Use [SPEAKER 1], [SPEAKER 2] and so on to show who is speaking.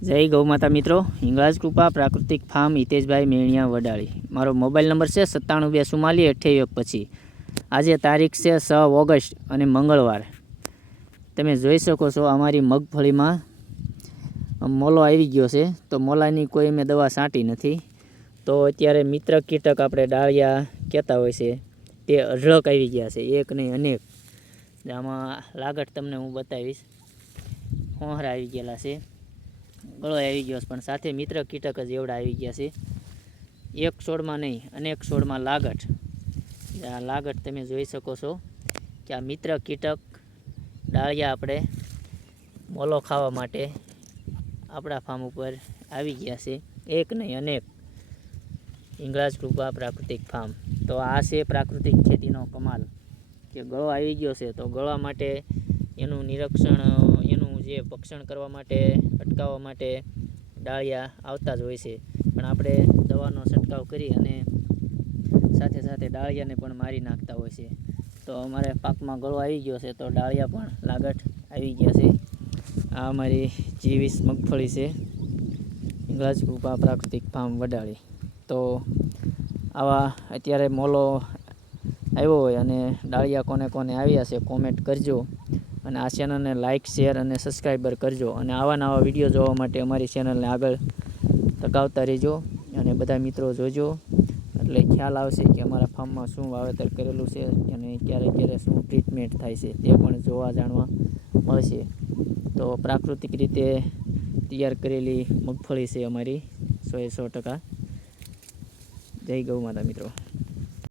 [SPEAKER 1] જય ગૌ માતા મિત્રો. હિંગળાજ કૃપા, પ્રાકૃતિક ફાર્મ, હિતેશભાઈ મેણિયા વડાળી. મારો મોબાઈલ નંબર છે સત્તાણું બે ચુમ્માલી અઠ્યાવીસ એક પછી આજે તારીખ છે છ ઓગસ્ટ અને મંગળવાર. તમે જોઈ શકો છો અમારી મગફળીમાં મોલો આવી ગયો છે. તો મોલાની કોઈ મેં દવા છાંટી નથી. તો અત્યારે મિત્ર કીટક આપણે ડાળિયા કહેતા હોય છે, તે અઢળક આવી ગયા છે, એક નહીં અનેક. આમાં લાગટ તમને હું બતાવીશ. હોંહરા આવી ગયેલા છે. ગળો આવી ગયો પણ સાથે મિત્ર કીટક જ એવડા આવી ગયા છે. એક છોડમાં નહીં, અનેક છોડમાં લાગટ આ લાગટ તમે જોઈ શકો છો કે આ મિત્ર કીટક ડાળિયા આપણે મોલો ખાવા માટે આપણા ફાર્મ ઉપર આવી ગયા છે. એક નહીં, અનેક. ઇંગળાજ કૃપા પ્રાકૃતિક ફાર્મ. તો આ છે પ્રાકૃતિક ખેતીનો કમાલ. કે ગળો આવી ગયો છે, તો ગળા માટે એનું નિરીક્ષણ, એનું જે ભક્ષણ કરવા માટે, અટકાવવા માટે ડાળિયા આવતા જ હોય છે. પણ આપણે દવાનો છંટકાવ કરી અને સાથે સાથે ડાળિયાને પણ મારી નાખતા હોય છે. તો અમારે પાકમાં ગળો આવી ગયો છે, તો ડાળિયા પણ લાગટ આવી ગયા છે. આ અમારી જીવીસ મગફળી છે. ઇંગળાજ કૃપા પ્રાકૃતિક ફાર્મ વડાળી. તો આવા અત્યારે મોલો આવ્યો હોય અને ડાળિયા કોને કોને આવ્યા છે, કોમેન્ટ કરજો. અને આ ચેનલને લાઇક શેર અને સબસ્ક્રાઈબર કરજો. અને આવા નવા વીડિયો જોવા માટે અમારી ચેનલને આગળ ટકાવતા રહેજો અને બધા મિત્રો જોજો. એટલે ખ્યાલ આવશે કે અમારા ફાર્મમાં શું વાવેતર કરેલું છે અને ક્યારે ક્યારે શું ટ્રીટમેન્ટ થાય છે તે પણ જોવા જાણવા મળશે. તો પ્રાકૃતિક રીતે તૈયાર કરેલી મગફળી છે અમારી. સો એ સો ટકા. જય ગૌ માતા મિત્રો.